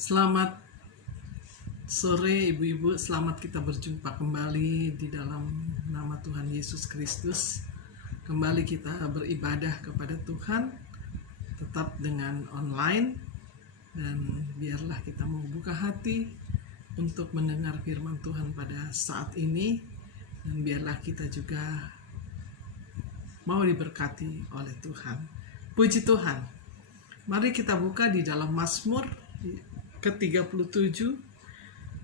Selamat sore ibu-ibu, selamat kita berjumpa kembali di dalam nama Tuhan Yesus Kristus. Kembali kita beribadah kepada Tuhan, tetap dengan online. Dan biarlah kita membuka hati untuk mendengar firman Tuhan pada saat ini. Dan biarlah kita juga mau diberkati oleh Tuhan. Puji Tuhan. Mari kita buka di dalam Mazmur ke-37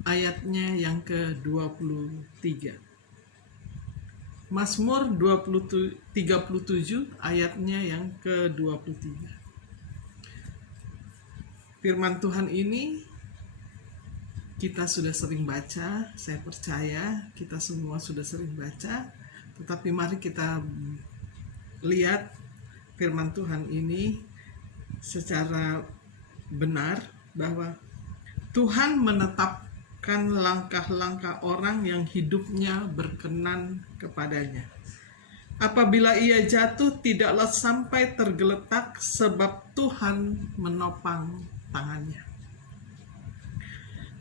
ayatnya yang ke-23. Mazmur 37 ayatnya yang ke-23. Firman Tuhan ini kita sudah sering baca, saya percaya kita semua sudah sering baca, tetapi mari kita lihat firman Tuhan ini secara benar, bahwa Tuhan menetapkan langkah-langkah orang yang hidupnya berkenan kepadanya. Apabila ia jatuh, tidaklah sampai tergeletak, sebab Tuhan menopang tangannya.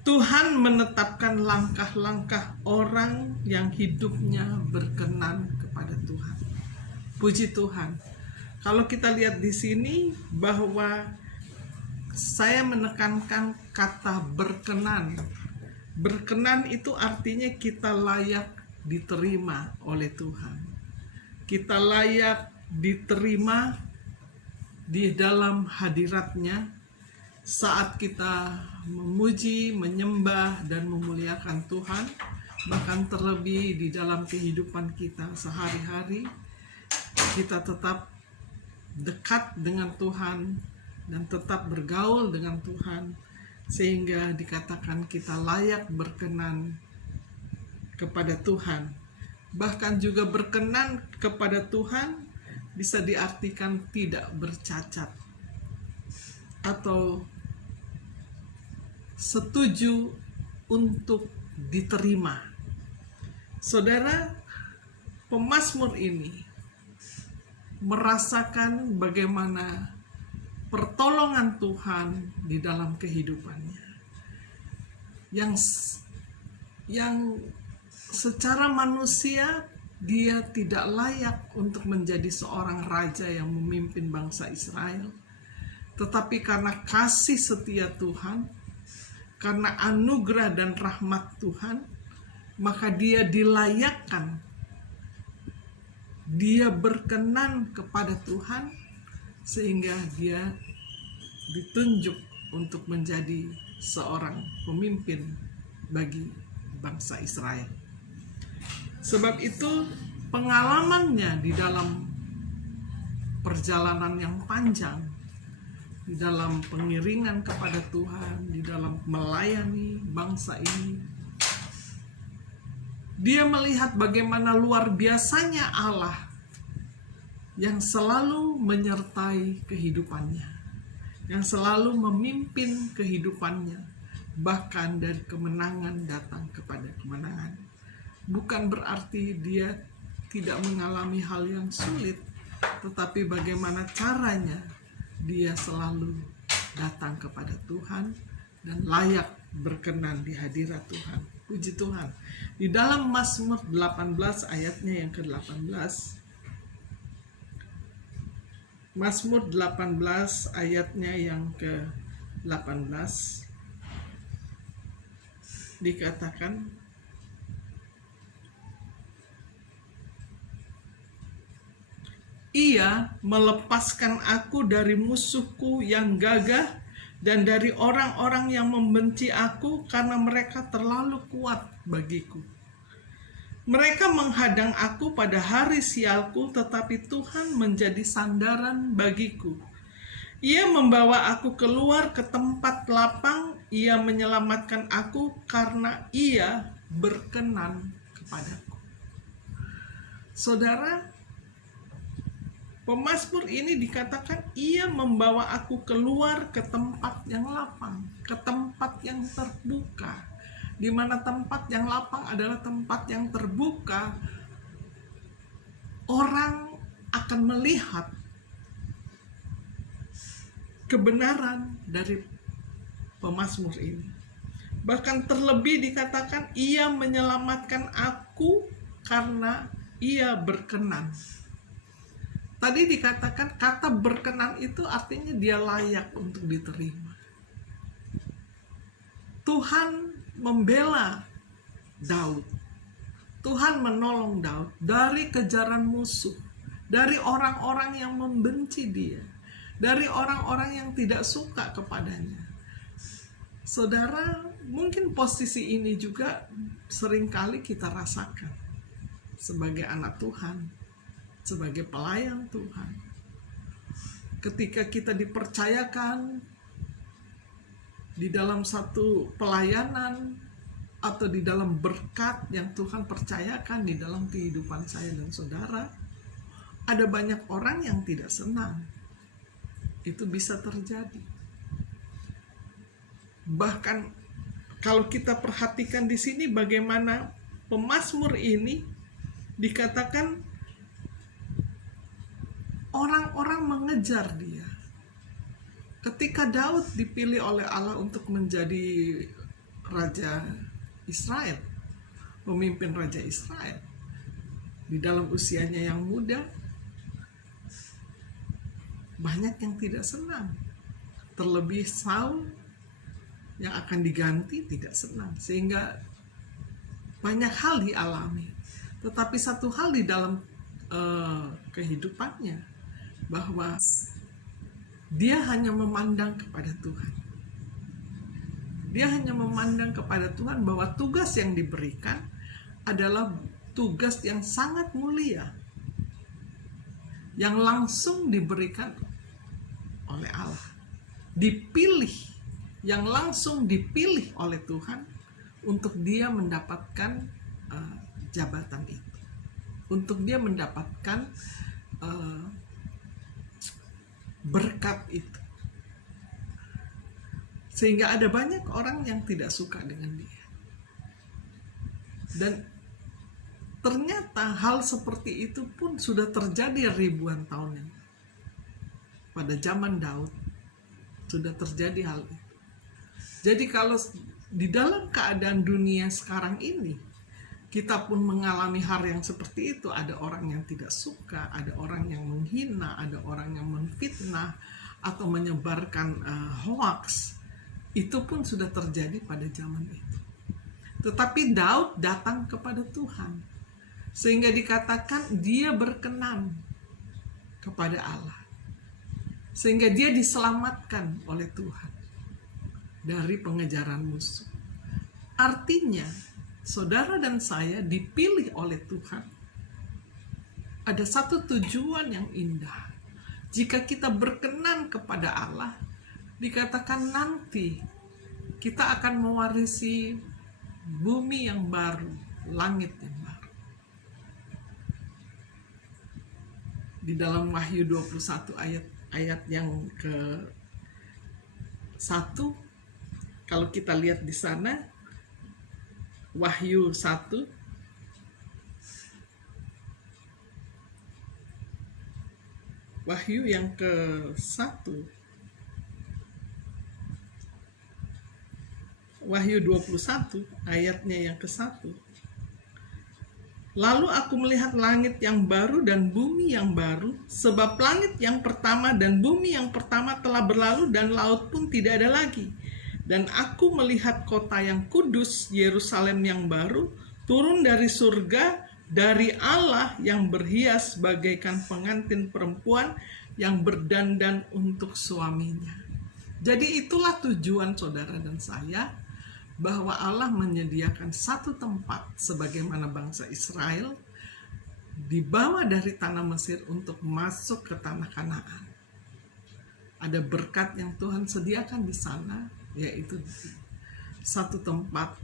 Tuhan menetapkan langkah-langkah orang yang hidupnya berkenan kepada Tuhan. Puji Tuhan. Kalau kita lihat di sini bahwa saya menekankan kata berkenan. Berkenan itu artinya kita layak diterima oleh Tuhan. Kita layak diterima di dalam hadirat-Nya saat kita memuji, menyembah, dan memuliakan Tuhan. Bahkan terlebih di dalam kehidupan kita sehari-hari, kita tetap dekat dengan Tuhan dan tetap bergaul dengan Tuhan, sehingga dikatakan kita layak berkenan kepada Tuhan. Bahkan juga berkenan kepada Tuhan bisa diartikan tidak bercacat atau setuju untuk diterima. Saudara, pemazmur ini merasakan bagaimana pertolongan Tuhan di dalam kehidupannya, yang secara manusia dia tidak layak untuk menjadi seorang raja yang memimpin bangsa Israel, tetapi karena kasih setia Tuhan, karena anugerah dan rahmat Tuhan, maka dia dilayakkan, dia berkenan kepada Tuhan, sehingga dia ditunjuk untuk menjadi seorang pemimpin bagi bangsa Israel. Sebab itu pengalamannya di dalam perjalanan yang panjang, di dalam pengiringan kepada Tuhan, di dalam melayani bangsa ini, dia melihat bagaimana luar biasanya Allah yang selalu menyertai kehidupannya, yang selalu memimpin kehidupannya, bahkan dari kemenangan datang kepada kemenangan. Bukan berarti dia tidak mengalami hal yang sulit, tetapi bagaimana caranya dia selalu datang kepada Tuhan dan layak berkenan di hadirat Tuhan. Puji Tuhan. Di dalam Mazmur 18 ayatnya yang ke-18, Mazmur 18 ayatnya yang ke-18 dikatakan, Ia melepaskan aku dari musuhku yang gagah dan dari orang-orang yang membenci aku, karena mereka terlalu kuat bagiku. Mereka menghadang aku pada hari sialku, tetapi Tuhan menjadi sandaran bagiku. Ia membawa aku keluar ke tempat lapang, Ia menyelamatkan aku karena Ia berkenan kepadaku. Saudara, pemazmur ini dikatakan Ia membawa aku keluar ke tempat yang lapang, ke tempat yang terbuka. Di mana tempat yang lapang adalah tempat yang terbuka, orang akan melihat kebenaran dari pemazmur ini. Bahkan terlebih dikatakan, ia menyelamatkan aku karena ia berkenan. Tadi dikatakan kata berkenan itu artinya dia layak untuk diterima. Tuhan membela Daud. Tuhan menolong Daud dari kejaran musuh, dari orang-orang yang membenci dia, dari orang-orang yang tidak suka kepadanya. Saudara, mungkin posisi ini juga seringkali kita rasakan sebagai anak Tuhan, sebagai pelayan Tuhan. Ketika kita dipercayakan di dalam satu pelayanan atau di dalam berkat yang Tuhan percayakan di dalam kehidupan saya dan saudara, ada banyak orang yang tidak senang. Itu bisa terjadi. Bahkan kalau kita perhatikan di sini bagaimana pemazmur ini dikatakan orang-orang mengejar dia. Ketika Daud dipilih oleh Allah untuk menjadi raja Israel, memimpin raja Israel di dalam usianya yang muda, banyak yang tidak senang. Terlebih Saul yang akan diganti tidak senang, sehingga banyak hal dialami. Tetapi satu hal di dalam kehidupannya, bahwa dia hanya memandang kepada Tuhan. Dia hanya memandang kepada Tuhan bahwa tugas yang diberikan adalah tugas yang sangat mulia, yang langsung diberikan oleh Allah. Dipilih, yang langsung dipilih oleh Tuhan untuk dia mendapatkan jabatan itu. Untuk dia mendapatkan berkat itu. Sehingga ada banyak orang yang tidak suka dengan dia. Dan ternyata hal seperti itu pun sudah terjadi ribuan tahun yang lalu. Pada zaman Daud sudah terjadi hal itu. Jadi kalau di dalam keadaan dunia sekarang ini, kita pun mengalami hal yang seperti itu. Ada orang yang tidak suka, ada orang yang menghina, ada orang yang menfitnah atau menyebarkan hoax. Itu pun sudah terjadi pada zaman itu. Tetapi Daud datang kepada Tuhan, sehingga dikatakan dia berkenan kepada Allah, sehingga dia diselamatkan oleh Tuhan dari pengejaran musuh. Artinya, saudara dan saya dipilih oleh Tuhan. Ada satu tujuan yang indah. Jika kita berkenan kepada Allah, dikatakan nanti kita akan mewarisi bumi yang baru, langit yang baru. Di dalam Wahyu 21 ayat yang ke-1, kalau kita lihat di sana, Wahyu 1 Wahyu yang ke-1, Wahyu 21 ayatnya yang ke-1. Lalu aku melihat langit yang baru dan bumi yang baru, sebab langit yang pertama dan bumi yang pertama telah berlalu dan laut pun tidak ada lagi. Dan aku melihat kota yang kudus, Yerusalem yang baru, turun dari surga, dari Allah yang berhias bagaikan pengantin perempuan yang berdandan untuk suaminya. Jadi itulah tujuan saudara dan saya, bahwa Allah menyediakan satu tempat sebagaimana bangsa Israel dibawa dari tanah Mesir untuk masuk ke tanah Kanaan. Ada berkat yang Tuhan sediakan di sana, yaitu satu tempat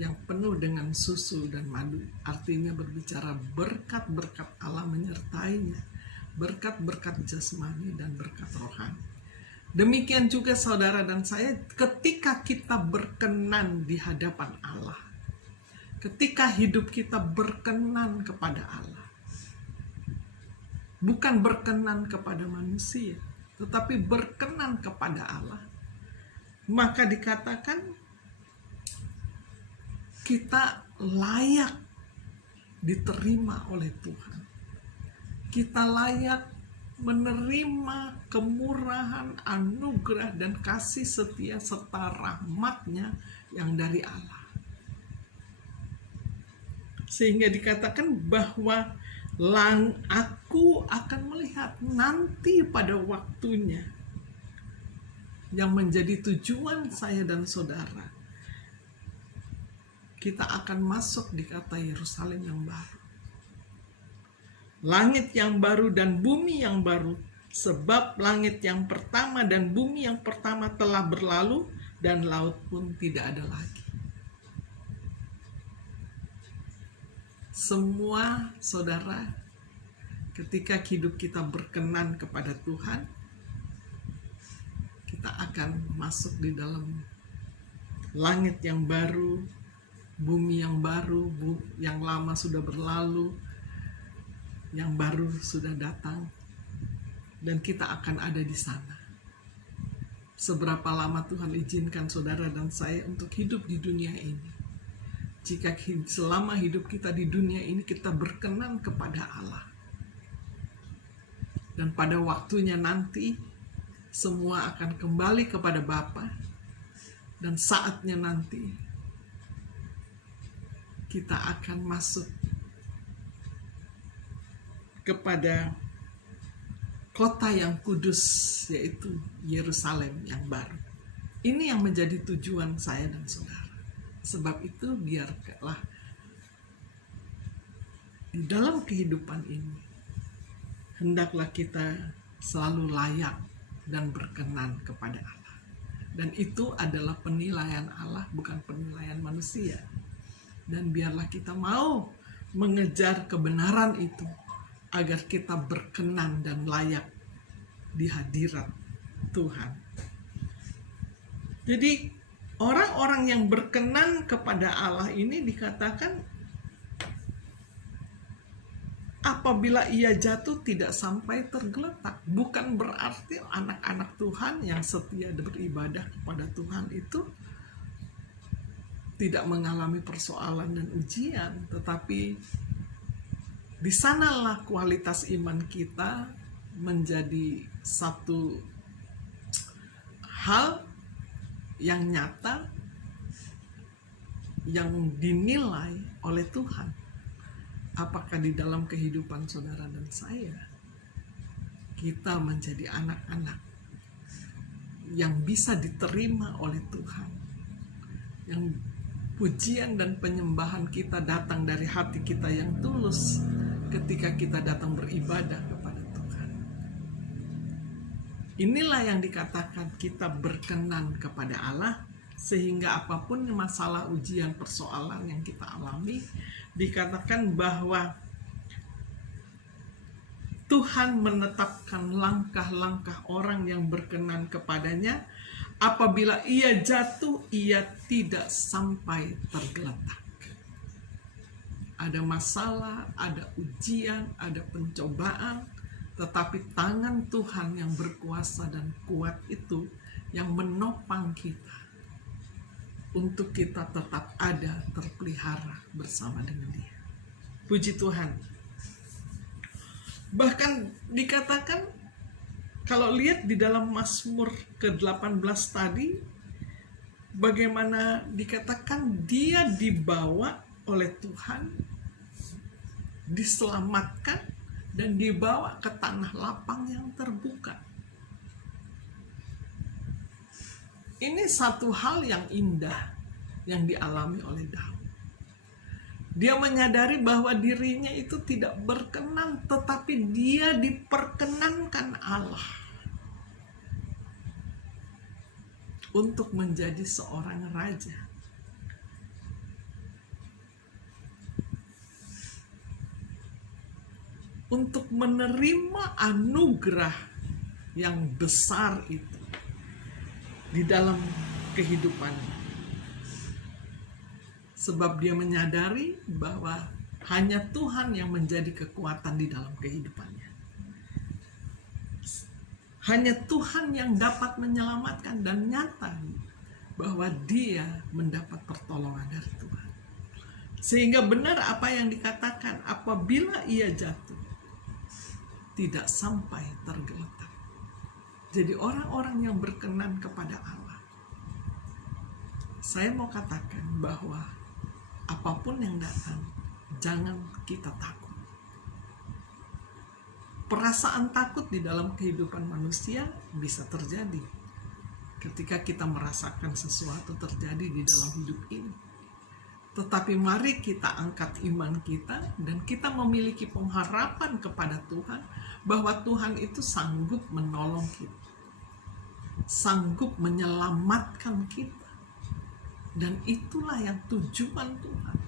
yang penuh dengan susu dan madu. Artinya berbicara berkat-berkat Allah menyertainya, berkat-berkat jasmani dan berkat rohani. Demikian juga saudara dan saya, ketika kita berkenan di hadapan Allah, ketika hidup kita berkenan kepada Allah, bukan berkenan kepada manusia, tetapi berkenan kepada Allah, maka dikatakan kita layak diterima oleh Tuhan. Kita layak menerima kemurahan, anugerah, dan kasih setia serta rahmat-Nya yang dari Allah. Sehingga dikatakan bahwa aku akan melihat nanti pada waktunya yang menjadi tujuan saya dan saudara. Kita akan masuk di kata Yerusalem yang baru. Langit yang baru dan bumi yang baru, sebab langit yang pertama dan bumi yang pertama telah berlalu dan laut pun tidak ada lagi. Semua saudara, ketika hidup kita berkenan kepada Tuhan, kita akan masuk di dalam langit yang baru, bumi yang baru, yang lama sudah berlalu, yang baru sudah datang, dan kita akan ada di sana. Seberapa lama Tuhan izinkan saudara dan saya untuk hidup di dunia ini. Jika selama hidup kita di dunia ini kita berkenan kepada Allah. Dan pada waktunya nanti semua akan kembali kepada Bapa, dan saatnya nanti kita akan masuk kepada kota yang kudus, yaitu Yerusalem yang baru. Ini yang menjadi tujuan saya dan saudara. Sebab itu biarkanlah di dalam kehidupan ini hendaklah kita selalu layak dan berkenan kepada Allah. Dan itu adalah penilaian Allah, bukan penilaian manusia. Dan biarlah kita mau mengejar kebenaran itu, agar kita berkenan dan layak di hadirat Tuhan. Jadi orang-orang yang berkenan kepada Allah ini dikatakan apabila ia jatuh tidak sampai tergeletak. Bukan berarti anak-anak Tuhan yang setia beribadah kepada Tuhan itu tidak mengalami persoalan dan ujian, tetapi di sanalah kualitas iman kita menjadi satu hal yang nyata, yang dinilai oleh Tuhan. Apakah di dalam kehidupan saudara dan saya, kita menjadi anak-anak yang bisa diterima oleh Tuhan, yang pujian dan penyembahan kita datang dari hati kita yang tulus ketika kita datang beribadah kepada Tuhan. Inilah yang dikatakan kita berkenan kepada Allah, sehingga apapun masalah, ujian, persoalan yang kita alami, dikatakan bahwa Tuhan menetapkan langkah-langkah orang yang berkenan kepadanya. Apabila ia jatuh, ia tidak sampai tergeletak. Ada masalah, ada ujian, ada pencobaan, tetapi tangan Tuhan yang berkuasa dan kuat itu yang menopang kita untuk kita tetap ada, terpelihara bersama dengan Dia. Puji Tuhan. Bahkan dikatakan, kalau lihat di dalam Mazmur ke-18 tadi, bagaimana dikatakan dia dibawa oleh Tuhan, diselamatkan, dan dibawa ke tanah lapang yang terbuka. Ini satu hal yang indah yang dialami oleh Daud. Dia menyadari bahwa dirinya itu tidak berkenan, tetapi dia diperkenankan Allah untuk menjadi seorang raja. Untuk menerima anugerah yang besar itu di dalam kehidupannya. Sebab dia menyadari bahwa hanya Tuhan yang menjadi kekuatan di dalam kehidupannya. Hanya Tuhan yang dapat menyelamatkan, dan nyata bahwa dia mendapat pertolongan dari Tuhan. Sehingga benar apa yang dikatakan, apabila ia jatuh, tidak sampai tergeletak. Jadi orang-orang yang berkenan kepada Allah, saya mau katakan bahwa apapun yang datang, jangan kita takut. Perasaan takut di dalam kehidupan manusia bisa terjadi ketika kita merasakan sesuatu terjadi di dalam hidup ini. Tetapi mari kita angkat iman kita dan kita memiliki pengharapan kepada Tuhan bahwa Tuhan itu sanggup menolong kita, sanggup menyelamatkan kita. Dan itulah yang tujuan Tuhan.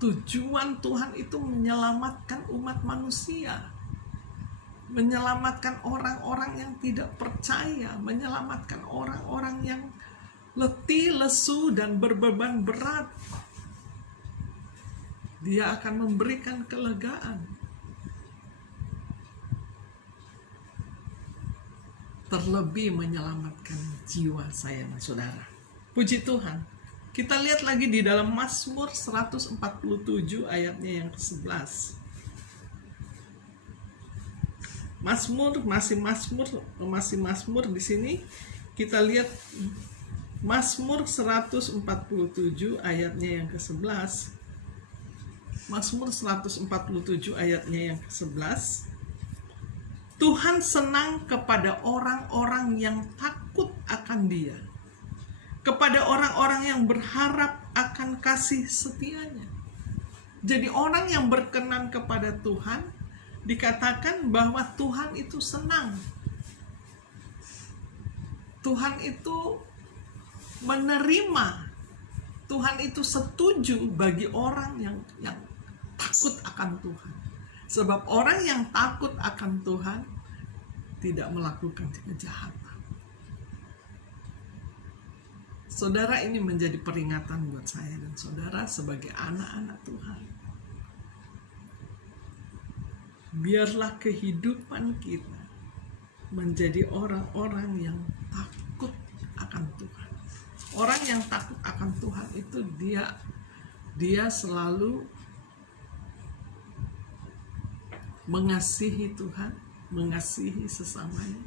Tujuan Tuhan itu menyelamatkan umat manusia, menyelamatkan orang-orang yang tidak percaya, menyelamatkan orang-orang yang letih, lesu, dan berbeban berat. Dia akan memberikan kelegaan. Terlebih menyelamatkan jiwa saya dan saudara. Puji Tuhan. Kita lihat lagi di dalam Mazmur 147 ayatnya yang ke-11. Mazmur di sini kita lihat Mazmur 147 ayatnya yang ke-11. Mazmur 147 ayatnya yang ke-11. Tuhan senang kepada orang-orang yang takut akan Dia, kepada orang-orang yang berharap akan kasih setianya. Jadi orang yang berkenan kepada Tuhan, dikatakan bahwa Tuhan itu senang. Tuhan itu menerima. Tuhan itu setuju bagi orang yang takut akan Tuhan. Sebab orang yang takut akan Tuhan tidak melakukan kejahatan. Saudara, ini menjadi peringatan buat saya dan saudara sebagai anak-anak Tuhan. Biarlah kehidupan kita menjadi orang-orang yang takut akan Tuhan. Orang yang takut akan Tuhan itu dia selalu mengasihi Tuhan, mengasihi sesamanya,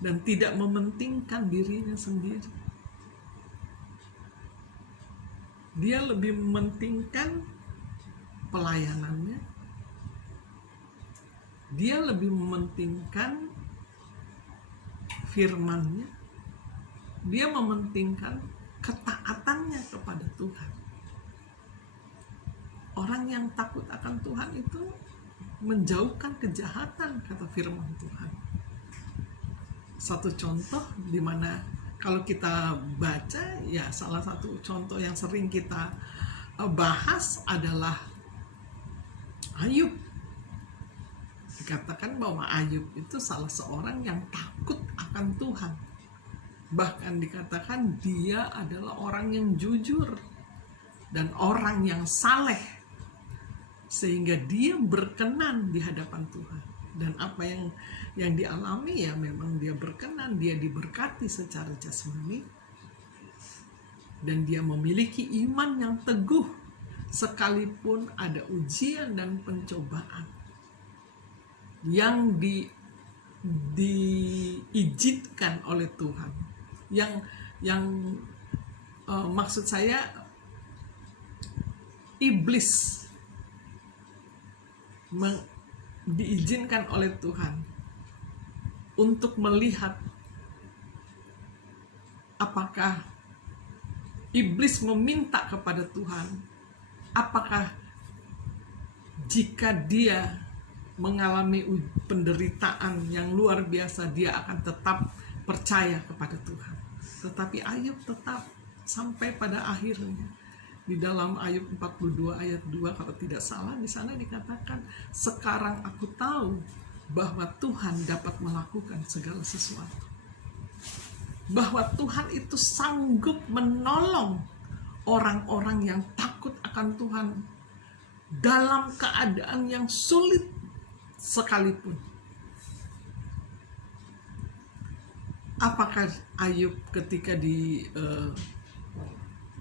dan tidak mementingkan dirinya sendiri. Dia lebih mementingkan pelayanannya. Dia lebih mementingkan firman-Nya. Dia mementingkan ketaatannya kepada Tuhan. Orang yang takut akan Tuhan itu menjauhkan kejahatan, kata firman Tuhan. Satu contoh di mana kalau kita baca, ya salah satu contoh yang sering kita bahas adalah Ayub. Dikatakan bahwa Ayub itu salah seorang yang takut akan Tuhan. Bahkan dikatakan dia adalah orang yang jujur dan orang yang saleh, sehingga dia berkenan di hadapan Tuhan. Dan apa yang dialami, ya memang dia berkenan, dia diberkati secara jasmani, dan dia memiliki iman yang teguh sekalipun ada ujian dan pencobaan yang diizinkan oleh Tuhan. Maksud saya, iblis diizinkan oleh Tuhan untuk melihat apakah iblis meminta kepada Tuhan, apakah jika dia mengalami penderitaan yang luar biasa, dia akan tetap percaya kepada Tuhan. Tetapi Ayub tetap sampai pada akhirnya. Di dalam Ayub 42 ayat 2, kalau tidak salah, di sana dikatakan, sekarang aku tahu bahwa Tuhan dapat melakukan segala sesuatu. Bahwa Tuhan itu sanggup menolong orang-orang yang takut akan Tuhan dalam keadaan yang sulit sekalipun. Apakah Ayub ketika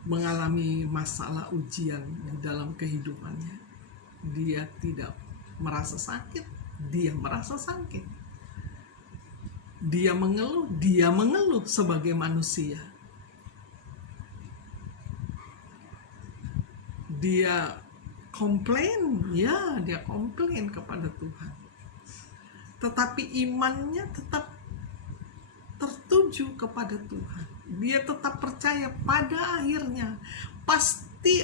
mengalami masalah ujian di dalam kehidupannya, dia tidak merasa sakit? Dia merasa sakit. Dia mengeluh sebagai manusia. Dia komplain kepada Tuhan. Tetapi imannya tetap tertuju kepada Tuhan. Dia tetap percaya pada akhirnya pasti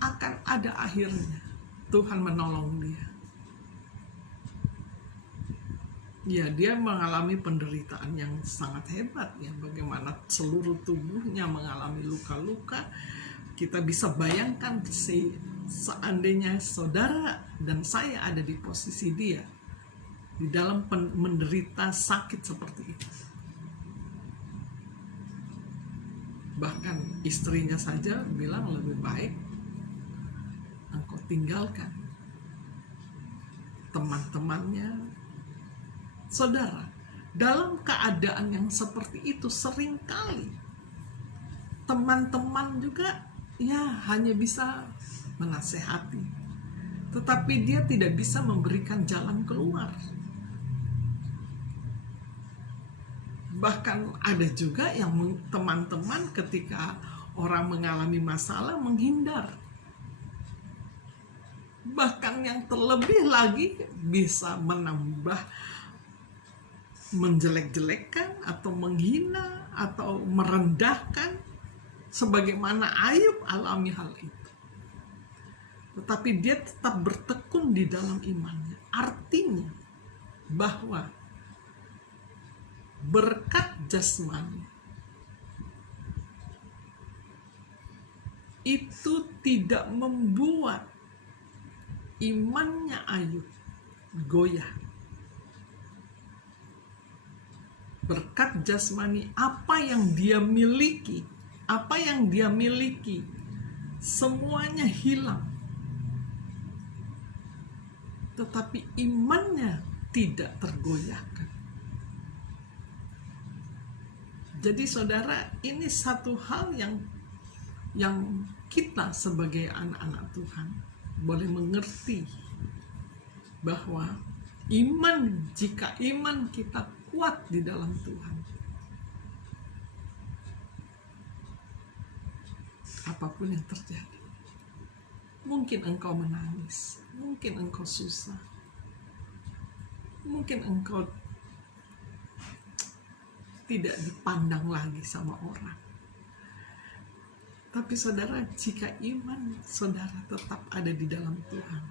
akan ada akhirnya. Tuhan menolong dia. Ya, dia mengalami penderitaan yang sangat hebat ya. Bagaimana seluruh tubuhnya mengalami luka-luka. Kita bisa bayangkan seandainya saudara dan saya ada di posisi dia, di dalam menderita sakit seperti itu. Bahkan istrinya saja bilang lebih baik engkau tinggalkan teman-temannya. Saudara, dalam keadaan yang seperti itu seringkali teman-teman juga ya hanya bisa menasehati, tetapi dia tidak bisa memberikan jalan keluar. Bahkan ada juga yang teman-teman ketika orang mengalami masalah menghindar. Bahkan yang terlebih lagi bisa menjelek-jelekkan atau menghina atau merendahkan, sebagaimana Ayub alami hal itu. Tetapi dia tetap bertekun di dalam imannya. Artinya bahwa berkat jasmani itu tidak membuat imannya Ayub goyah. Berkat jasmani, apa yang dia miliki semuanya hilang, tetapi imannya tidak tergoyahkan. Jadi saudara, ini satu hal yang kita sebagai anak-anak Tuhan boleh mengerti, bahwa jika iman kita kuat di dalam Tuhan, apapun yang terjadi, mungkin engkau menangis, mungkin engkau susah, mungkin engkau tidak dipandang lagi sama orang, tapi saudara, jika iman saudara tetap ada di dalam Tuhan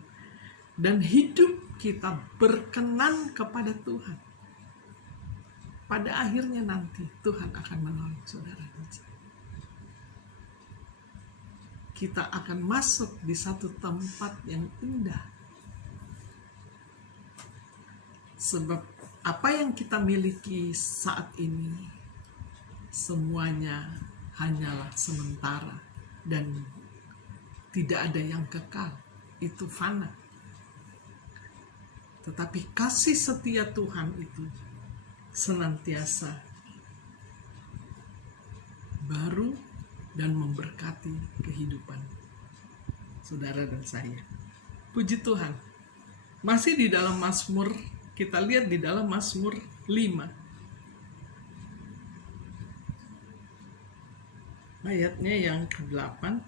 dan hidup kita berkenan kepada Tuhan, pada akhirnya nanti Tuhan akan menolong saudara dan saya. Kita akan masuk di satu tempat yang indah. Sebab apa yang kita miliki saat ini semuanya hanyalah sementara dan tidak ada yang kekal. Itu fana. Tetapi kasih setia Tuhan itu senantiasa baru dan memberkati kehidupan saudara dan saya. Puji Tuhan. Masih di dalam Mazmur, kita lihat di dalam Mazmur 5. Ayatnya yang ke-8.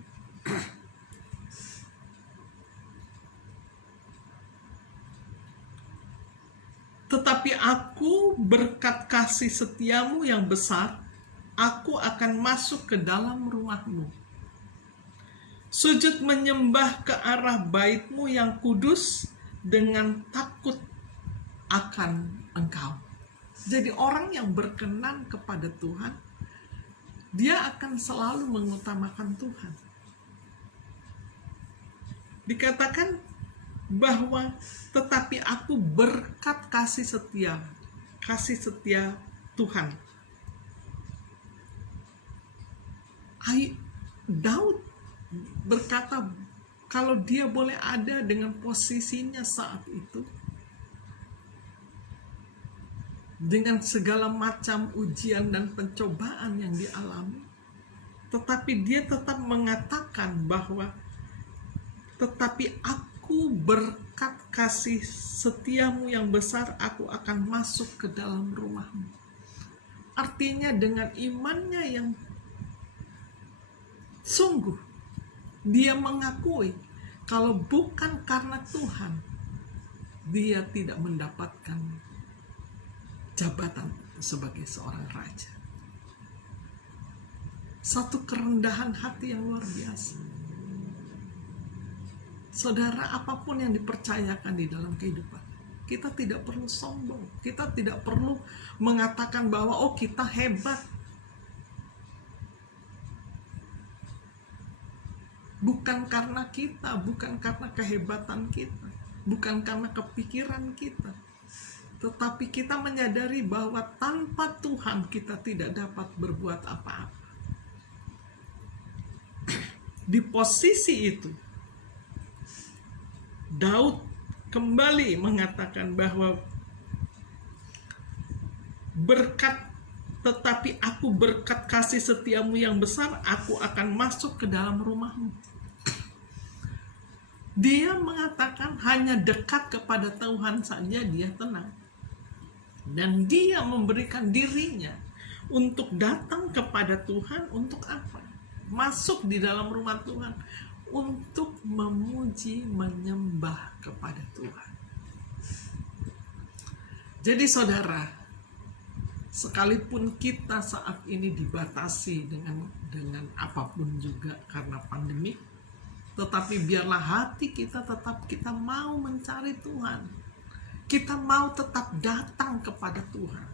Tetapi aku berkat kasih setiamu yang besar, aku akan masuk ke dalam rumahmu. Sujud menyembah ke arah baitmu yang kudus dengan takut akan engkau. Jadi orang yang berkenan kepada Tuhan, dia akan selalu mengutamakan Tuhan. Dikatakan bahwa tetapi aku berkat kasih setia Tuhan. Daud berkata kalau dia boleh ada dengan posisinya saat itu, dengan segala macam ujian dan pencobaan yang dialami, tetapi dia tetap mengatakan bahwa tetapi aku berkat kasih setiamu yang besar, aku akan masuk ke dalam rumahmu. Artinya dengan imannya yang sungguh, dia mengakui kalau bukan karena Tuhan, dia tidak mendapatkan jabatan sebagai seorang raja. Satu kerendahan hati yang luar biasa. Saudara, apapun yang dipercayakan di dalam kehidupan, kita tidak perlu sombong. Kita tidak perlu mengatakan bahwa oh kita hebat. Bukan karena kita, bukan karena kehebatan kita, bukan karena kepikiran kita. Tetapi kita menyadari bahwa tanpa Tuhan kita tidak dapat berbuat apa-apa. Di posisi itu, Daud kembali mengatakan bahwa tetapi aku berkat kasih setiamu yang besar, aku akan masuk ke dalam rumahmu. Dia mengatakan hanya dekat kepada Tuhan saja dia tenang. Dan dia memberikan dirinya untuk datang kepada Tuhan untuk apa? Masuk di dalam rumah Tuhan untuk memuji, menyembah kepada Tuhan. Jadi saudara, sekalipun kita saat ini dibatasi dengan apapun juga karena pandemi, tetapi biarlah hati kita tetap kita mau mencari Tuhan. Kita mau tetap datang kepada Tuhan.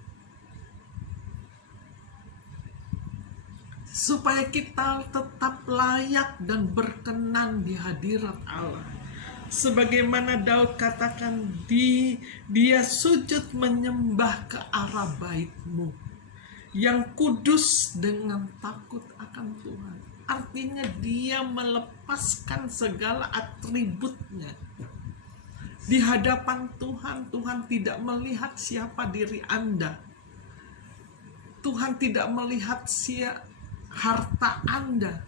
Supaya kita tetap layak dan berkenan di hadirat Allah. Sebagaimana Daud katakan, dia sujud menyembah ke arah bait-Mu yang kudus dengan takut akan Tuhan. Artinya dia melepaskan segala atributnya. Di hadapan Tuhan, Tuhan tidak melihat siapa diri Anda. Tuhan tidak melihat harta Anda.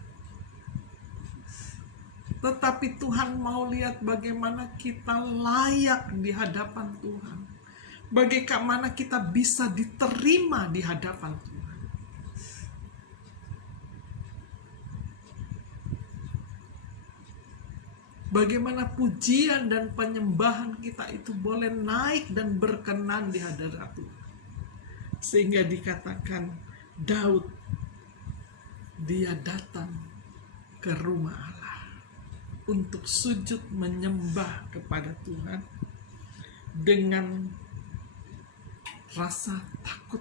Tetapi Tuhan mau lihat bagaimana kita layak di hadapan Tuhan. Bagaimana kita bisa diterima di hadapan Tuhan. Bagaimana pujian dan penyembahan kita itu boleh naik dan berkenan di hadirat Tuhan. Sehingga dikatakan Daud, dia datang ke rumah Allah untuk sujud menyembah kepada Tuhan dengan rasa takut.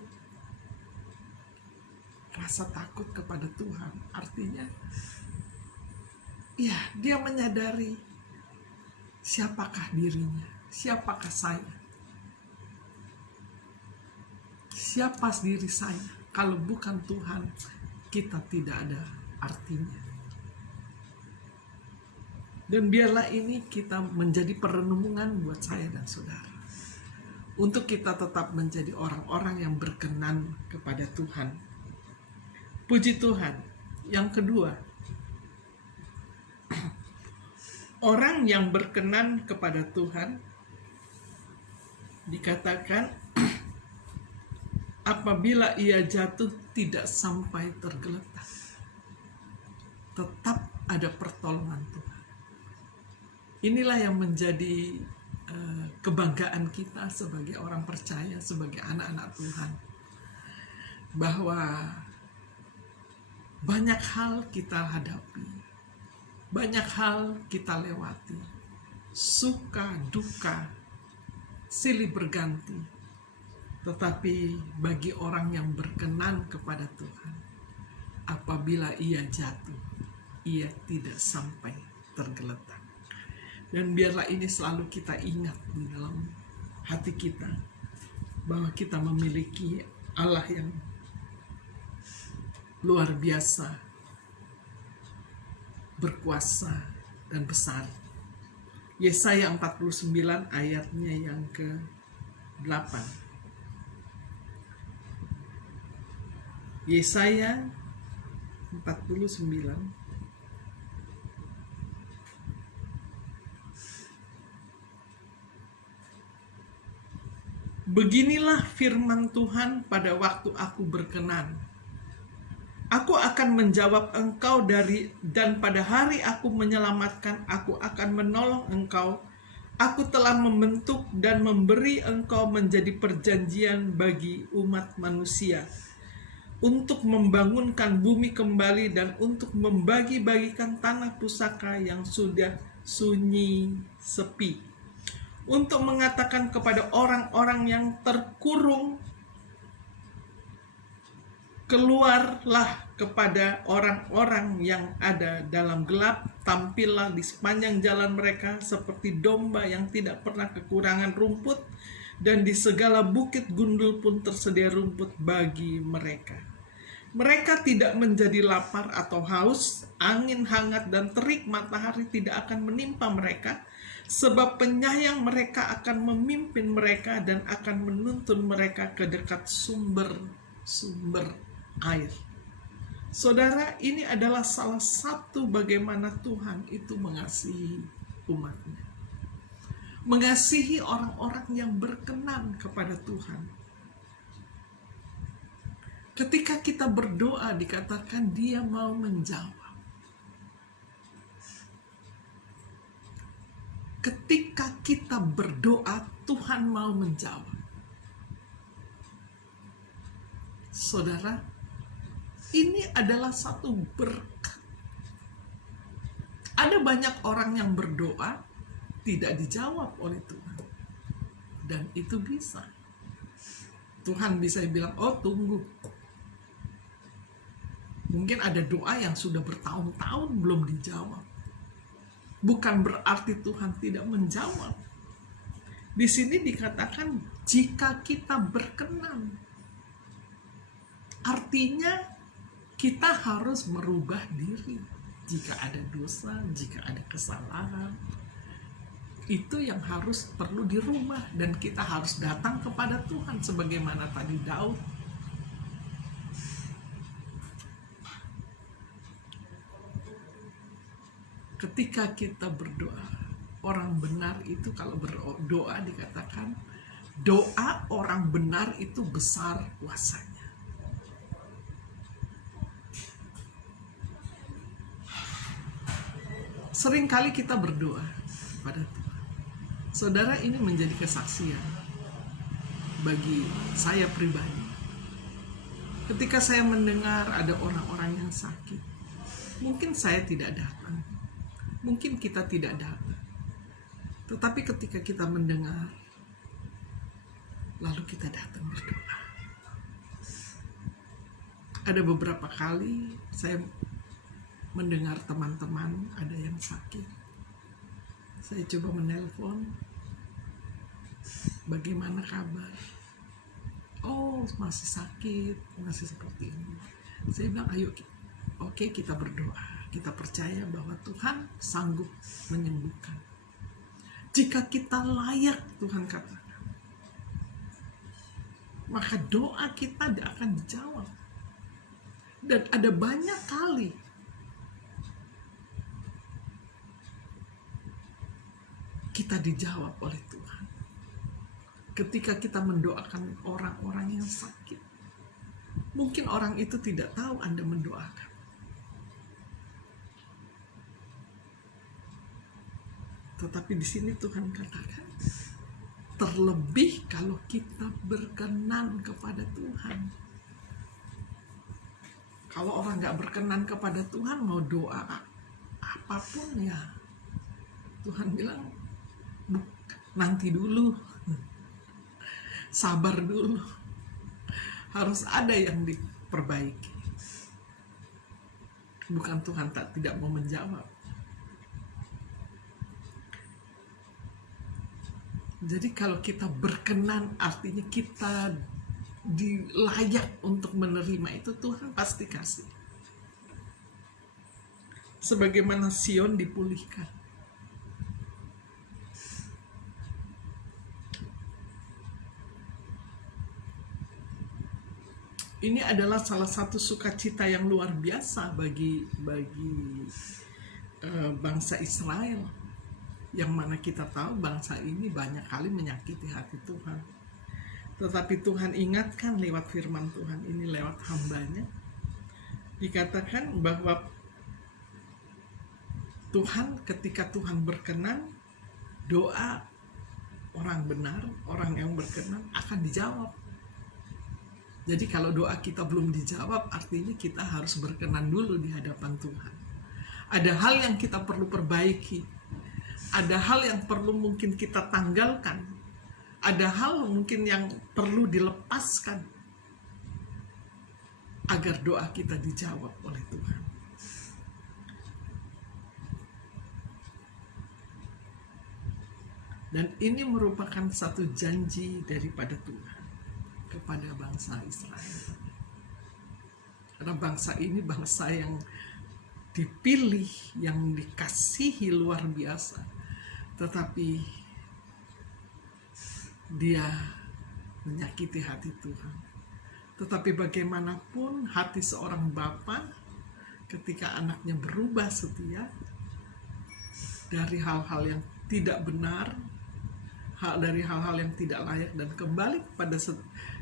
Rasa takut kepada Tuhan artinya ya, dia menyadari siapakah dirinya, siapakah saya. Siapa diri saya? Kalau bukan Tuhan, kita tidak ada artinya. Dan biarlah ini kita menjadi perenungan buat saya dan saudara. Untuk kita tetap menjadi orang-orang yang berkenan kepada Tuhan. Puji Tuhan. Yang kedua, orang yang berkenan kepada Tuhan dikatakan apabila ia jatuh tidak sampai tergeletak. Tetap ada pertolongan Tuhan. Inilah yang menjadi kebanggaan kita sebagai orang percaya, sebagai anak-anak Tuhan. Bahwa banyak hal kita hadapi. Banyak hal kita lewati, suka, duka, silih berganti. Tetapi bagi orang yang berkenan kepada Tuhan, apabila ia jatuh, ia tidak sampai tergeletak. Dan biarlah ini selalu kita ingat di dalam hati kita, bahwa kita memiliki Allah yang luar biasa, berkuasa dan besar. Yesaya 49 ayatnya yang ke-8. Yesaya 49. Beginilah firman Tuhan pada waktu aku berkenan. Aku akan menjawab engkau dan pada hari aku menyelamatkan, aku akan menolong engkau. Aku telah membentuk dan memberi engkau menjadi perjanjian bagi umat manusia, untuk membangunkan bumi kembali dan untuk membagi-bagikan tanah pusaka yang sudah sunyi sepi, untuk mengatakan kepada orang-orang yang terkurung, keluarlah, kepada orang-orang yang ada dalam gelap, tampillah di sepanjang jalan mereka seperti domba yang tidak pernah kekurangan rumput, dan di segala bukit gundul pun tersedia rumput bagi mereka. Mereka tidak menjadi lapar atau haus, angin hangat dan terik matahari tidak akan menimpa mereka, sebab penyayang mereka akan memimpin mereka dan akan menuntun mereka ke dekat sumber air. Saudara, ini adalah salah satu bagaimana Tuhan itu mengasihi umatnya. Mengasihi orang-orang yang berkenan kepada Tuhan. Ketika kita berdoa dikatakan Dia mau menjawab. Ketika kita berdoa, Tuhan mau menjawab. Saudara, ini adalah satu berkat. Ada banyak orang yang berdoa tidak dijawab oleh Tuhan. Dan itu bisa. Tuhan bisa bilang, oh tunggu. Mungkin ada doa yang sudah bertahun-tahun belum dijawab. Bukan berarti Tuhan tidak menjawab. Di sini dikatakan jika kita berkenan. Artinya kita harus merubah diri. Jika ada dosa, jika ada kesalahan, itu yang perlu dirubah. Dan kita harus datang kepada Tuhan sebagaimana tadi Daud. Ketika kita berdoa, orang benar itu kalau berdoa dikatakan doa orang benar itu besar kuasanya. Seringkali kita berdoa kepada Tuhan. Saudara, ini menjadi kesaksian bagi saya pribadi. Ketika saya mendengar ada orang-orang yang sakit, mungkin saya tidak datang. Mungkin kita tidak datang. Tetapi ketika kita mendengar, lalu kita datang berdoa. Ada beberapa kali saya mendengar teman-teman ada yang sakit. Saya coba menelpon, bagaimana kabar? Oh, masih sakit, masih seperti ini. Saya bilang, ayo, oke, kita berdoa. Kita percaya bahwa Tuhan sanggup menyembuhkan. Jika kita layak, Tuhan katakan, maka doa kita akan dijawab. Dan ada banyak kali kita dijawab oleh Tuhan. Ketika kita mendoakan orang-orang yang sakit, mungkin orang itu tidak tahu Anda mendoakan. Tetapi di sini Tuhan katakan, terlebih kalau kita berkenan kepada Tuhan. Kalau orang gak berkenan kepada Tuhan, mau doa apapun ya, Tuhan bilang, nanti dulu, sabar dulu, harus ada yang diperbaiki. Bukan Tuhan tidak mau menjawab. Jadi kalau kita berkenan, artinya kita layak untuk menerima itu, Tuhan pasti kasih. Sebagaimana Sion dipulihkan. Ini adalah salah satu sukacita yang luar biasa bagi bangsa Israel, yang mana kita tahu bangsa ini banyak kali menyakiti hati Tuhan. Tetapi Tuhan ingatkan lewat firman Tuhan ini, lewat hambanya, dikatakan bahwa Tuhan, ketika Tuhan berkenan, doa orang benar, orang yang berkenan akan dijawab. Jadi kalau doa kita belum dijawab, artinya kita harus berkenan dulu di hadapan Tuhan. Ada hal yang kita perlu perbaiki. Ada hal yang perlu mungkin kita tanggalkan. Ada hal mungkin yang perlu dilepaskan agar doa kita dijawab oleh Tuhan. Dan ini merupakan satu janji daripada Tuhan kepada bangsa Israel. Karena bangsa ini bangsa yang dipilih, yang dikasihi luar biasa. Tetapi dia menyakiti hati Tuhan. Tetapi bagaimanapun hati seorang bapa ketika anaknya berubah setia dari hal-hal yang tidak benar, dari hal-hal yang tidak layak, dan kembali kepada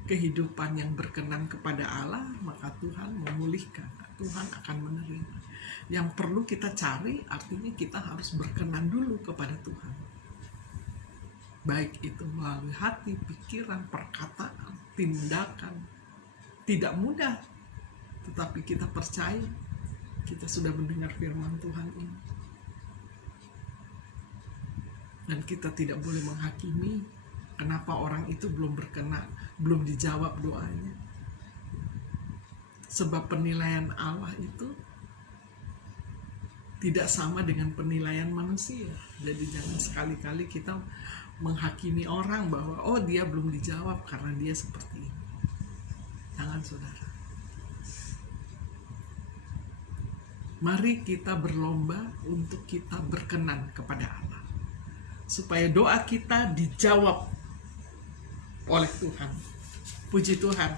kehidupan yang berkenan kepada Allah, maka Tuhan memulihkan, Tuhan akan menerima. Yang perlu kita cari, artinya kita harus berkenan dulu kepada Tuhan, baik itu melalui hati, pikiran, perkataan, tindakan. Tidak mudah, tetapi kita percaya kita sudah mendengar firman Tuhan ini. Dan kita tidak boleh menghakimi kenapa orang itu belum berkenan, belum dijawab doanya. Sebab penilaian Allah itu tidak sama dengan penilaian manusia. Jadi jangan sekali-kali kita menghakimi orang bahwa oh dia belum dijawab karena dia seperti ini. Jangan, saudara. Mari kita berlomba untuk kita berkenan kepada Allah, supaya doa kita dijawab oleh Tuhan. Puji Tuhan.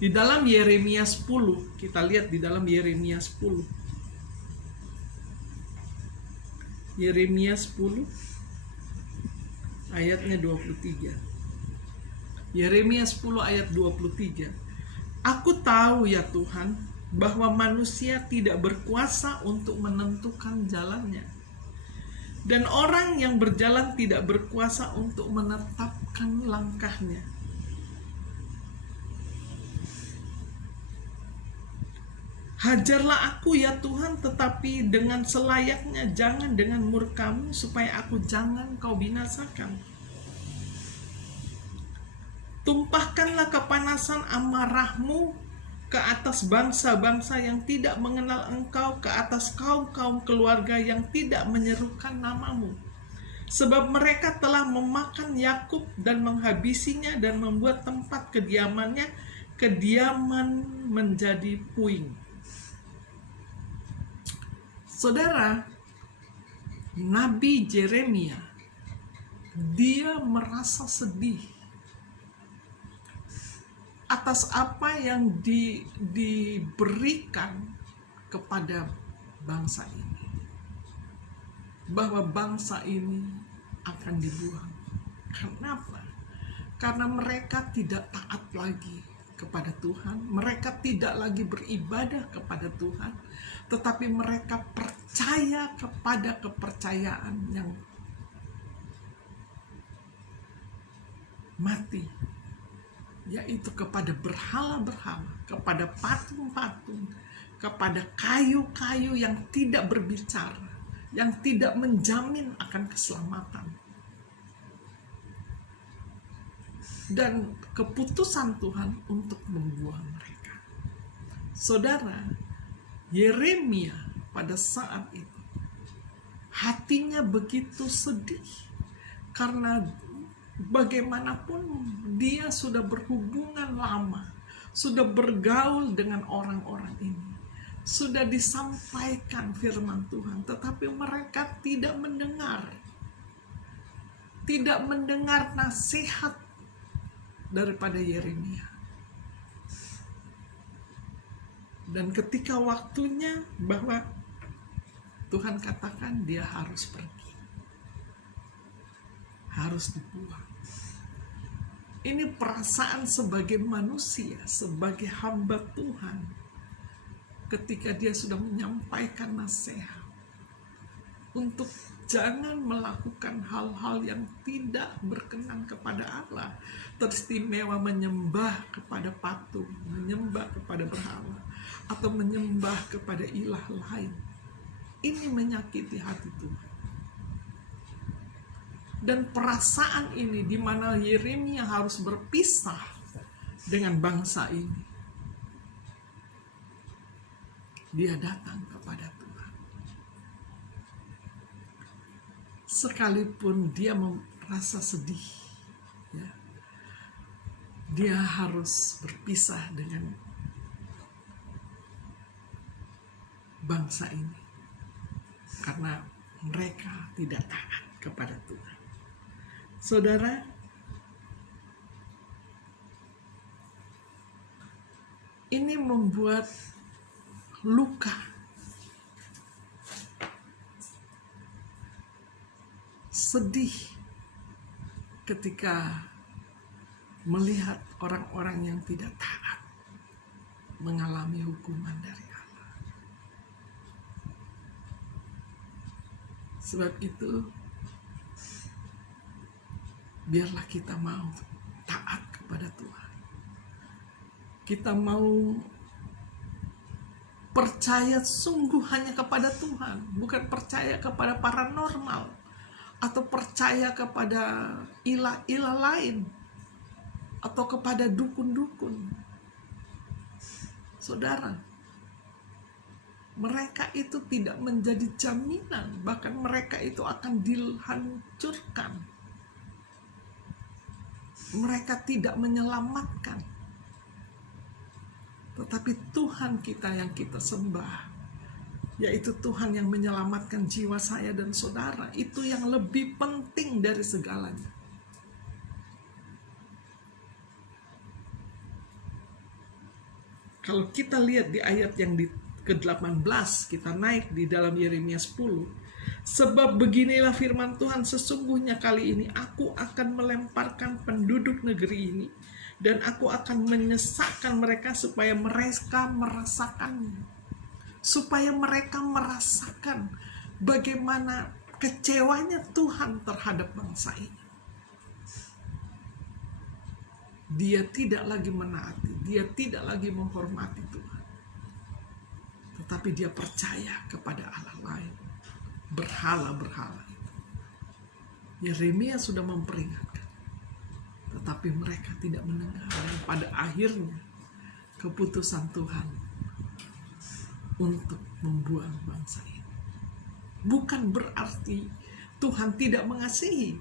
Di dalam Yeremia 10, kita lihat di dalam Yeremia 10. Yeremia 10 ayatnya 23. Yeremia 10 ayat 23. Aku tahu ya Tuhan bahwa manusia tidak berkuasa untuk menentukan jalannya, dan orang yang berjalan tidak berkuasa untuk menetapkan langkahnya. Hajarlah aku ya Tuhan, tetapi dengan selayaknya, jangan dengan murka-Mu, supaya aku jangan Kau binasakan. Tumpahkanlah kepanasan amarah-Mu ke atas bangsa-bangsa yang tidak mengenal Engkau, ke atas kaum-kaum keluarga yang tidak menyerukan nama-Mu. Sebab mereka telah memakan Yakub dan menghabisinya, dan membuat tempat kediaman menjadi puing. Saudara, Nabi Yeremia, dia merasa sedih atas apa yang diberikan kepada bangsa ini, bahwa bangsa ini akan dibuang. Kenapa? Karena mereka tidak taat lagi kepada Tuhan, mereka tidak lagi beribadah kepada Tuhan, tetapi mereka percaya kepada kepercayaan yang mati, yaitu kepada berhala-berhala, kepada patung-patung, kepada kayu-kayu yang tidak berbicara, yang tidak menjamin akan keselamatan. Dan keputusan Tuhan untuk membuang mereka. Saudara, Yeremia pada saat itu hatinya begitu sedih, karena bagaimanapun dia sudah berhubungan lama, sudah bergaul dengan orang-orang ini, sudah disampaikan firman Tuhan, tetapi mereka tidak mendengar nasihat daripada Yeremia. Dan ketika waktunya bahwa Tuhan katakan dia harus pergi, harus dibuang. Ini perasaan sebagai manusia, sebagai hamba Tuhan, ketika dia sudah menyampaikan nasihat untuk jangan melakukan hal-hal yang tidak berkenan kepada Allah, teristimewa menyembah kepada patung, menyembah kepada berhala, atau menyembah kepada ilah lain. Ini menyakiti hati Tuhan. Dan perasaan ini di mana Yeremia harus berpisah dengan bangsa ini. Dia datang kepada Tuhan. Sekalipun dia merasa sedih, ya, dia harus berpisah dengan bangsa ini karena mereka tidak taat kepada Tuhan. Saudara, ini membuat luka, sedih ketika melihat orang-orang yang tidak taat mengalami hukuman dari Allah. Sebab itu, biarlah kita mau taat kepada Tuhan. Kita mau percaya sungguh hanya kepada Tuhan, bukan percaya kepada paranormal atau percaya kepada ilah-ilah lain atau kepada dukun-dukun. Saudara, mereka itu tidak menjadi jaminan, bahkan mereka itu akan dihancurkan. Mereka tidak menyelamatkan. Tetapi Tuhan kita yang kita sembah, yaitu Tuhan yang menyelamatkan jiwa saya dan saudara, itu yang lebih penting dari segalanya. Kalau kita lihat di ayat yang ke-18, kita naik di dalam Yeremia 10. Sebab beginilah firman Tuhan, sesungguhnya kali ini aku akan melemparkan penduduk negeri ini, dan aku akan menyesakkan mereka supaya mereka merasakannya. Supaya mereka merasakan bagaimana kecewanya Tuhan terhadap bangsa ini. Dia tidak lagi menaati, dia tidak lagi menghormati Tuhan. Tetapi dia percaya kepada Allah lain. Berhala-berhala itu. Yeremia sudah memperingatkan, tetapi mereka tidak mendengar. Dan pada akhirnya keputusan Tuhan untuk membuang bangsa ini. Bukan berarti Tuhan tidak mengasihi,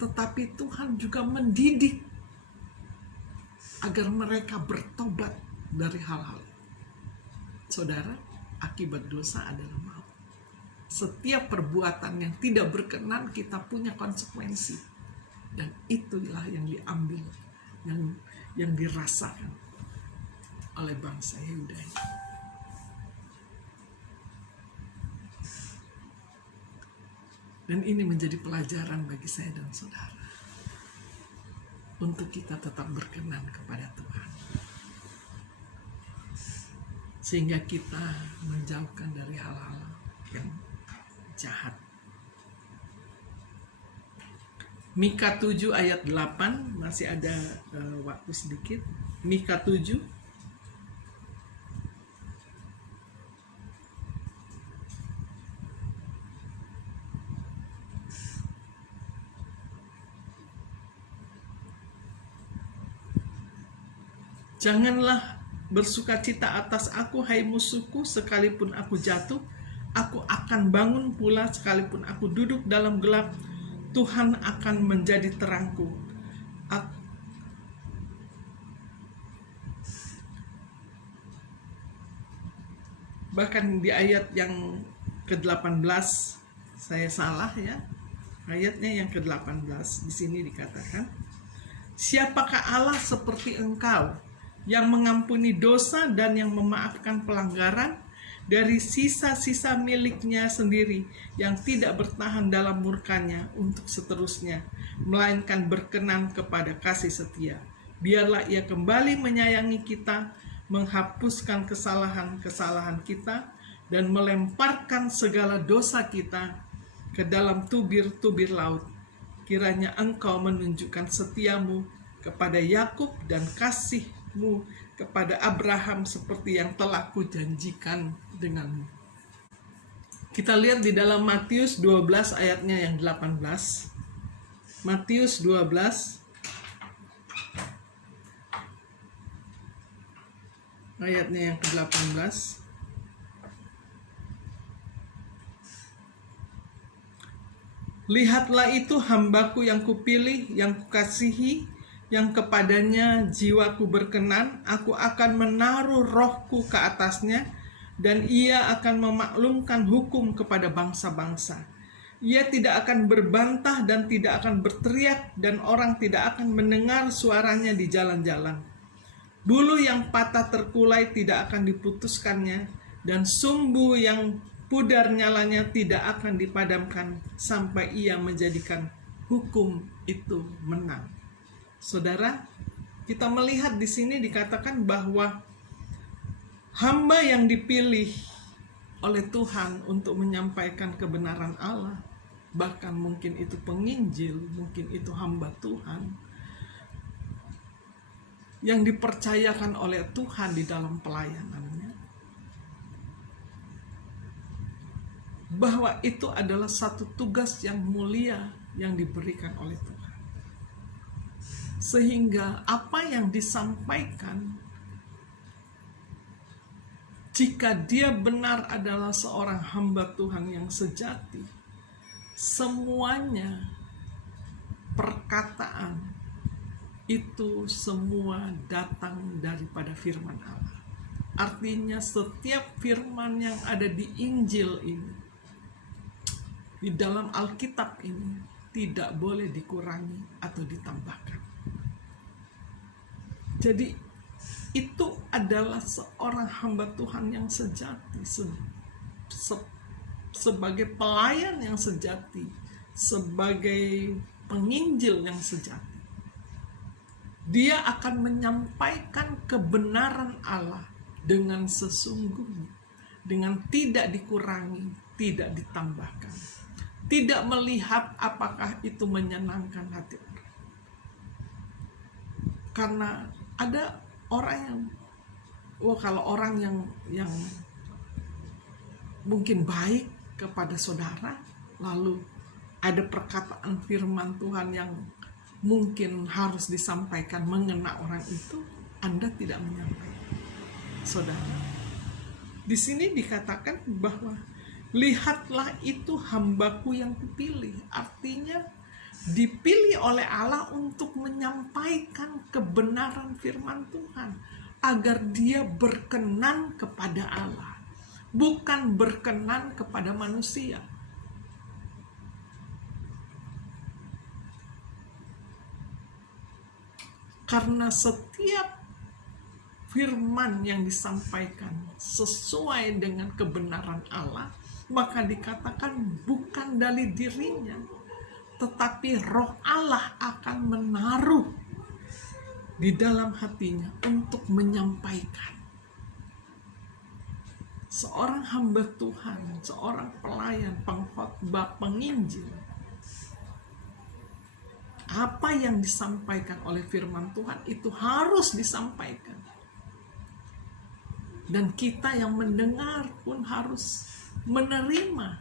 tetapi Tuhan juga mendidik agar mereka bertobat dari hal-hal itu. Saudara, akibat dosa adalah maut. Setiap perbuatan yang tidak berkenan kita punya konsekuensi, dan itulah yang diambil, yang dirasakan oleh bangsa Yehuda ini. Dan ini menjadi pelajaran bagi saya dan saudara untuk kita tetap berkenan kepada Tuhan, sehingga kita menjauhkan dari hal-hal yang jahat. Mika 7 ayat 8, masih ada waktu sedikit. Mika 7 Janganlah bersukacita atas aku, hai musuhku, sekalipun aku jatuh, aku akan bangun pula. Sekalipun aku duduk dalam gelap, Tuhan akan menjadi terangku. Bahkan di ayat yang ke-18, saya salah ya, ayatnya yang ke-18 di sini dikatakan, siapakah Allah seperti engkau yang mengampuni dosa dan yang memaafkan pelanggaran dari sisa-sisa miliknya sendiri, yang tidak bertahan dalam murkanya untuk seterusnya, melainkan berkenan kepada kasih setia. Biarlah ia kembali menyayangi kita, menghapuskan kesalahan-kesalahan kita, dan melemparkan segala dosa kita ke dalam tubir-tubir laut. Kiranya Engkau menunjukkan setiamu kepada Yakub dan kasih-Mu kepada Abraham seperti yang telah Kujanjikan denganmu. Kita lihat di dalam Matius 12 ayatnya yang 18. Matius 12 ayatnya yang ke-18. Lihatlah itu hambaku yang kupilih, yang kukasihi, yang kepadanya jiwaku berkenan. Aku akan menaruh rohku ke atasnya, dan ia akan memaklumkan hukum kepada bangsa-bangsa. Ia tidak akan berbantah dan tidak akan berteriak, dan orang tidak akan mendengar suaranya di jalan-jalan. Bulu yang patah terkulai tidak akan diputuskannya, dan sumbu yang pudar nyalanya tidak akan dipadamkan sampai ia menjadikan hukum itu menang. Saudara, kita melihat di sini dikatakan bahwa hamba yang dipilih oleh Tuhan untuk menyampaikan kebenaran Allah, bahkan mungkin itu penginjil, mungkin itu hamba Tuhan, yang dipercayakan oleh Tuhan di dalam pelayanannya, bahwa itu adalah satu tugas yang mulia yang diberikan oleh Tuhan. Sehingga apa yang disampaikan, jika dia benar adalah seorang hamba Tuhan yang sejati, semuanya perkataan itu semua datang daripada firman Allah. Artinya setiap firman yang ada di Injil ini, di dalam Alkitab ini, tidak boleh dikurangi atau ditambahkan. Jadi itu adalah seorang hamba Tuhan yang sejati, sebagai pelayan yang sejati, sebagai penginjil yang sejati. Dia akan menyampaikan kebenaran Allah dengan sesungguhnya, dengan tidak dikurangi, tidak ditambahkan, tidak melihat apakah itu menyenangkan hati orang. Karena ada orang yang, kalau orang yang mungkin baik kepada saudara, lalu ada perkataan firman Tuhan yang mungkin harus disampaikan mengena orang itu, Anda tidak menyampaikan. Saudara, di sini dikatakan bahwa lihatlah itu hambaku yang kupilih. Artinya dipilih oleh Allah untuk menyampaikan kebenaran firman Tuhan, agar dia berkenan kepada Allah, bukan berkenan kepada manusia. Karena setiap firman yang disampaikan sesuai dengan kebenaran Allah, maka dikatakan bukan dari dirinya, tetapi Roh Allah akan menaruh di dalam hatinya untuk menyampaikan. Seorang hamba Tuhan, seorang pelayan, pengkhotbah, penginjil, apa yang disampaikan oleh firman Tuhan itu harus disampaikan. Dan kita yang mendengar pun harus menerima.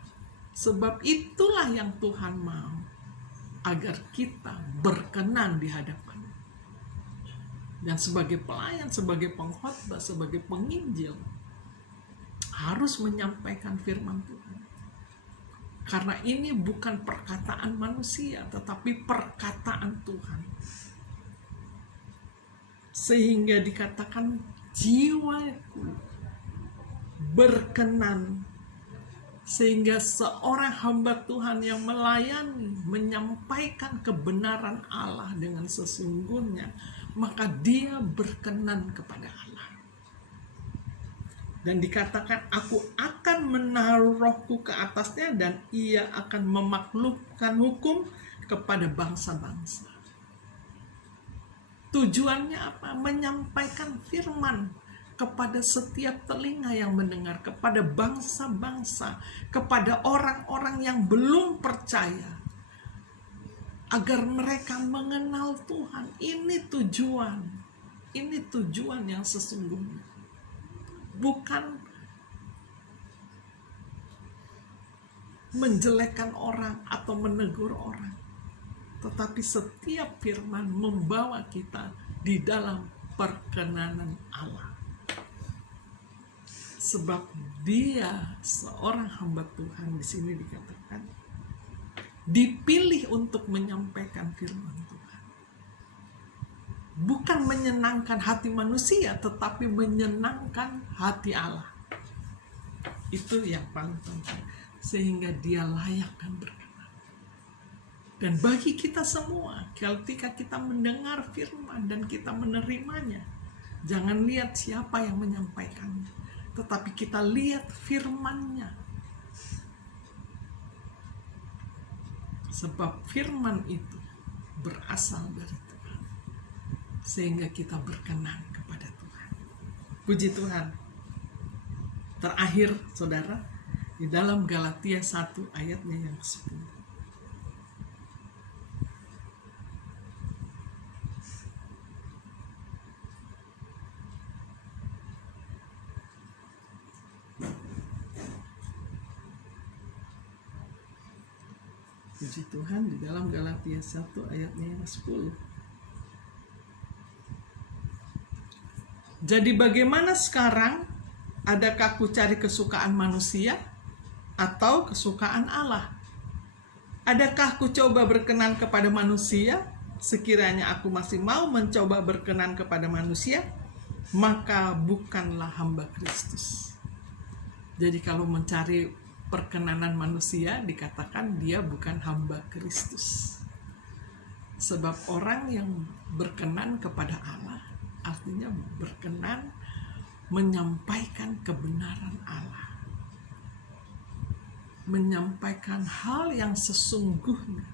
Sebab itulah yang Tuhan mau, agar kita berkenan di hadapan. Dan sebagai pelayan, sebagai pengkhotbah, sebagai penginjil, harus menyampaikan firman Tuhan. Karena ini bukan perkataan manusia, tetapi perkataan Tuhan. Sehingga dikatakan jiwaku berkenan. Sehingga seorang hamba Tuhan yang melayani, menyampaikan kebenaran Allah dengan sesungguhnya, maka dia berkenan kepada Allah. Dan dikatakan, aku akan menaruh rohku ke atasnya dan ia akan memaklumkan hukum kepada bangsa-bangsa. Tujuannya apa? Menyampaikan firman kepada setiap telinga yang mendengar, kepada bangsa-bangsa, kepada orang-orang yang belum percaya, agar mereka mengenal Tuhan. Ini tujuan yang sesungguhnya. Bukan menjelekkan orang atau menegur orang, tetapi setiap firman membawa kita di dalam perkenanan Allah. Sebab dia seorang hamba Tuhan, di sini dikatakan dipilih untuk menyampaikan firman Tuhan. Bukan menyenangkan hati manusia, tetapi menyenangkan hati Allah. Itu yang paling penting, sehingga dia layak dan berkenan. Dan bagi kita semua, ketika kita mendengar firman dan kita menerimanya, jangan lihat siapa yang menyampaikannya, tetapi kita lihat firman-Nya. Sebab firman itu berasal dari Tuhan, sehingga kita berkenan kepada Tuhan. Puji Tuhan. Terakhir, saudara, di dalam Galatia 1 ayatnya yang ke-10. Puji Tuhan, di dalam Galatia 1 ayatnya yang 10. Jadi bagaimana sekarang? Adakah ku cari kesukaan manusia atau kesukaan Allah? Adakah ku coba berkenan kepada manusia? Sekiranya aku masih mau mencoba berkenan kepada manusia, maka bukanlah hamba Kristus. Jadi kalau mencari perkenanan manusia, dikatakan dia bukan hamba Kristus. Sebab orang yang berkenan kepada Allah artinya berkenan menyampaikan kebenaran Allah, menyampaikan hal yang sesungguhnya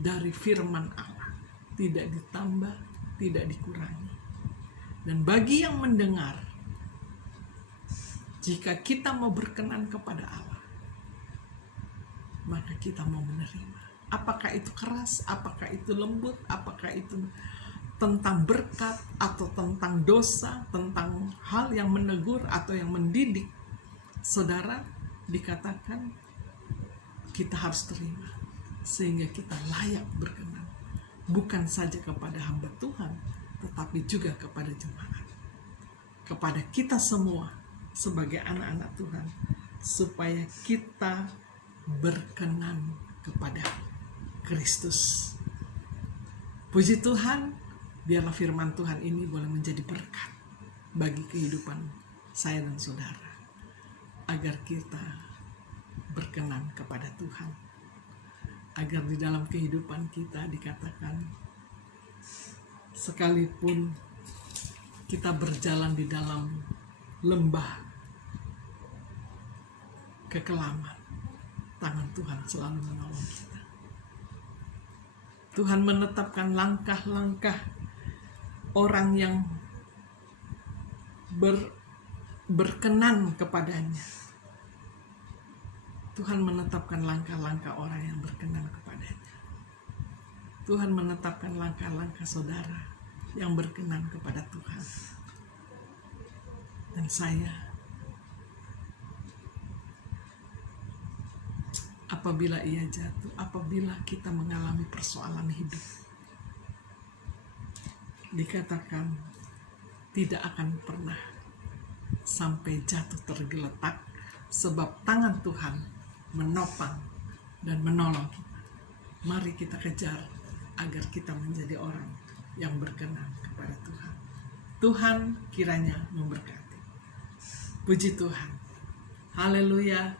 dari firman Allah, tidak ditambah, tidak dikurangi. Dan bagi yang mendengar, jika kita mau berkenan kepada Allah, maka kita mau menerima. Apakah itu keras, apakah itu lembut, apakah itu tentang berkat atau tentang dosa, tentang hal yang menegur atau yang mendidik, saudara, dikatakan kita harus terima, sehingga kita layak berkenan, bukan saja kepada hamba Tuhan, tetapi juga kepada jemaat, kepada kita semua sebagai anak-anak Tuhan, supaya kita berkenan kepada Kristus. Puji Tuhan, biarlah firman Tuhan ini boleh menjadi berkat bagi kehidupan saya dan saudara, agar kita berkenan kepada Tuhan, agar di dalam kehidupan kita dikatakan, sekalipun kita berjalan di dalam lembah kekelaman, tangan Tuhan selalu menolong kita. Tuhan menetapkan langkah-langkah orang yang berkenan kepadanya. Tuhan menetapkan langkah-langkah orang yang berkenan kepadanya. Tuhan menetapkan langkah-langkah saudara yang berkenan kepada Tuhan. Dan saya, apabila ia jatuh, apabila kita mengalami persoalan hidup, dikatakan tidak akan pernah sampai jatuh tergeletak, sebab tangan Tuhan menopang dan menolong kita. Mari kita kejar agar kita menjadi orang yang berkenan kepada Tuhan. Tuhan kiranya memberkati. Puji Tuhan. Haleluya.